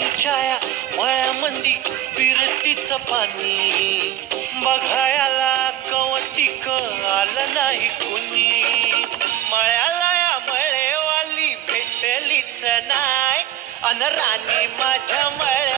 तुमच्या या मळ्यामंदी फिरतीचं पाणी बघायला कवटिक आलं नाही कुणी. मळ्याला या मळेवाली भेटलीच नाय अन राणी